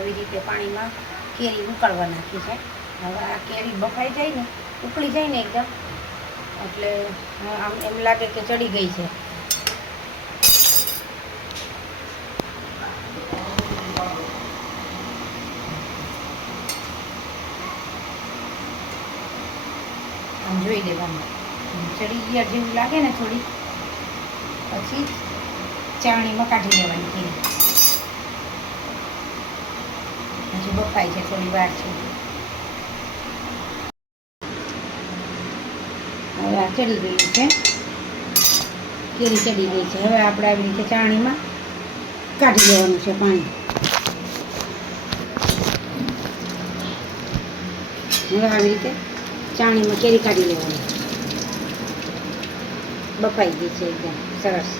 આવી રીતે પાણીમાં કેરી ઉકાળવા નાખી છે. હવે આ કેરી બફાઈ જાય ને, ઉકળી જાય ને એકદમ, એટલે આમ એમ લાગે કે ચડી ગઈ છે. આમ જોઈ લેવાનું, ચડી ગયા જેવું લાગે ને થોડી, પછી ચાળણીમાં કાઢી લેવાની કેરી. હજી બફાય છે, થોડી વાર છે. હવે આ ચડી ગયું છે, કેરી ચડી ગઈ છે. હવે આપણે આવી રીતે ચાળણીમાં કાઢી લેવાનું છે પાણી. હવે આવી રીતે ચાળણીમાં કેરી કાઢી લેવાની. બફાઈ ગઈ છે એકદમ સરસ.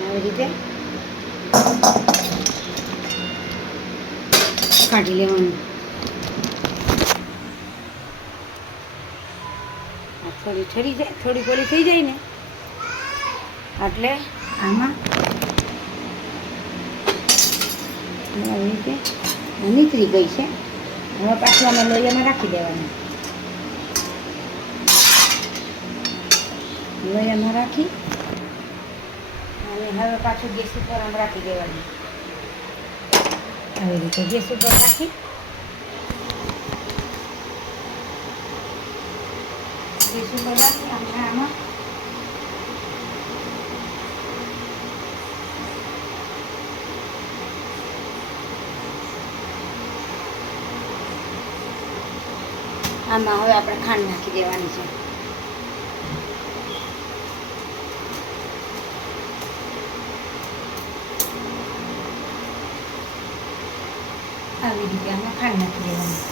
આવી રીતે કાઢી લેવાનું. થોડી ઠરી જાય, થોડી પોલી થઈ જાય ને એટલે આમાં આવી રીતે નીતરી ગઈ છે. હવે પાછું આમાં લોહીમાં રાખી દેવાનું. લોહીમાં રાખી અને હવે પાછું ગેસ ઉપર આમ રાખી દેવાનું. આવી રીતે ગેસ ઉપર રાખી આપણે આમાં હવે આપણે ખાંડ નાખી દેવાની છે. આવી રીતે આમાં ખાંડ નાખી દેવાની.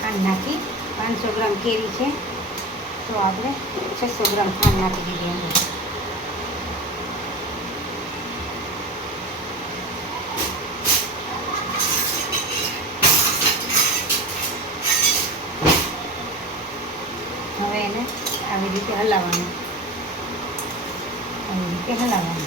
ખાંડ નાખી 500 ગ્રામ કેરી છે તો આપણે 600 ગ્રામ ખાંડ નાખી દીધી અંદર. હવે એને આવી રીતે હલાવવાનું. આવી રીતે હલાવવાનું.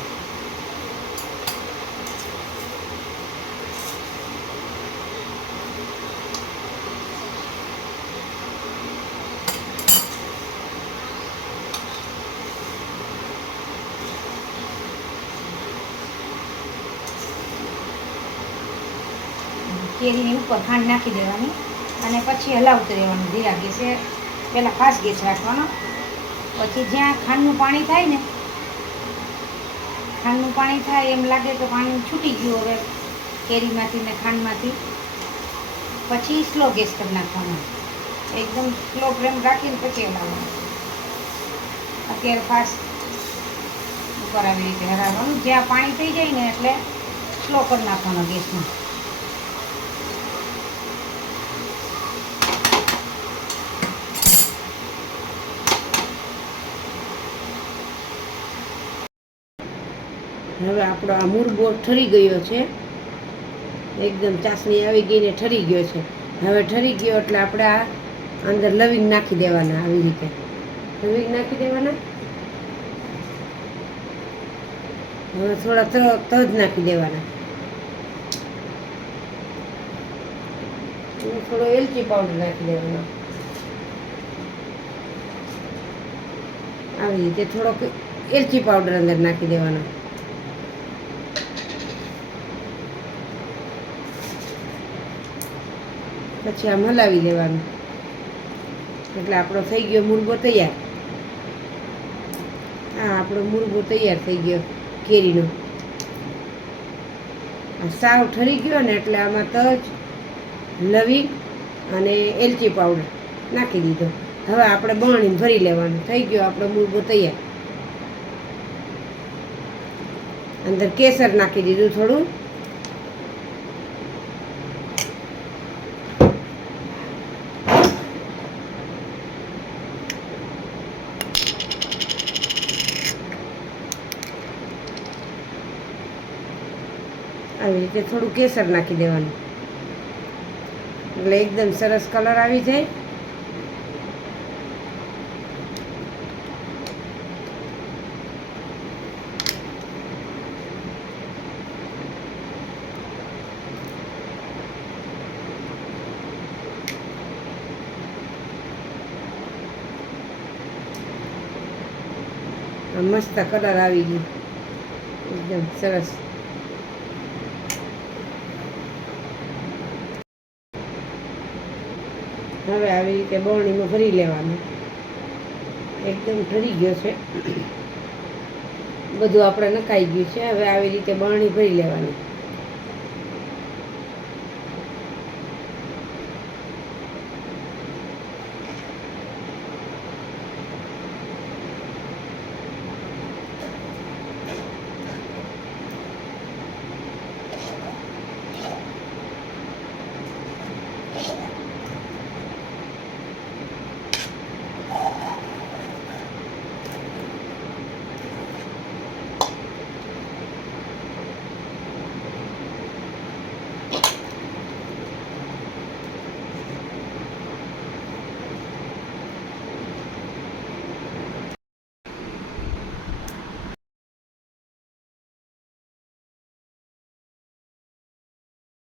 કેરીની ઉપર ખાંડ નાખી દેવાની અને પછી હલાવતું રહેવાનું ધીરા ગેસે. પહેલાં ફાસ્ટ ગેસ રાખવાનો, પછી જ્યાં ખાંડનું પાણી થાય ને, ખાંડનું પાણી થાય એમ લાગે તો પાણી છૂટી ગયું હવે કેરીમાંથી ને ખાંડમાંથી, પછી સ્લો ગેસ કરી નાખવાનો. એકદમ સ્લો ફ્લેમ રાખીને પછી હલાવવાનું. અત્યારે ફાસ્ટ ઉપર આવી રીતે હલાવવાનું. જ્યાં પાણી થઈ જાય ને એટલે સ્લો કરી નાખવાનો ગેસમાં. હવે આપણો આ મુરબો ઠરી ગયો છે, એકદમ ચાસણી આવી ગઈ ને ઠરી ગયો છે. હવે ઠરી ગયો એટલે આપણે આ અંદર લવિંગ નાખી દેવાના. આવી રીતે લવિંગ નાખી દેવાના. હવે થોડા તજ નાખી દેવાના. થોડો એલચી પાવડર નાખી દેવાનો. આવી રીતે થોડોક એલચી પાવડર અંદર નાખી દેવાનો. પછી આમ હલાવી લેવાનું એટલે આપણો થઈ ગયો મુરબો તૈયાર. આ આપણો મુરબો તૈયાર થઈ ગયો કેરીનો. સાવ ઠરી ગયો ને એટલે આમાં તજ, લવિંગ અને એલચી પાવડર નાખી દીધો. હવે આપણે બરણીને ભરી લેવાનું. થઈ ગયો આપણો મુરબો તૈયાર. અંદર કેસર નાખી દીધું થોડું. આવી રીતે થોડું કેસર નાખી દેવાનું એટલે એકદમ સરસ કલર આવી જાય. મસ્ત કલર આવી ગયો, એકદમ સરસ. હવે આવી રીતે બરણીમાં ભરી લેવાનું. એકદમ ઠરી ગયો છે, બધું આપણે નખાઈ ગયું છે. હવે આવી રીતે બરણી ભરી લેવાની.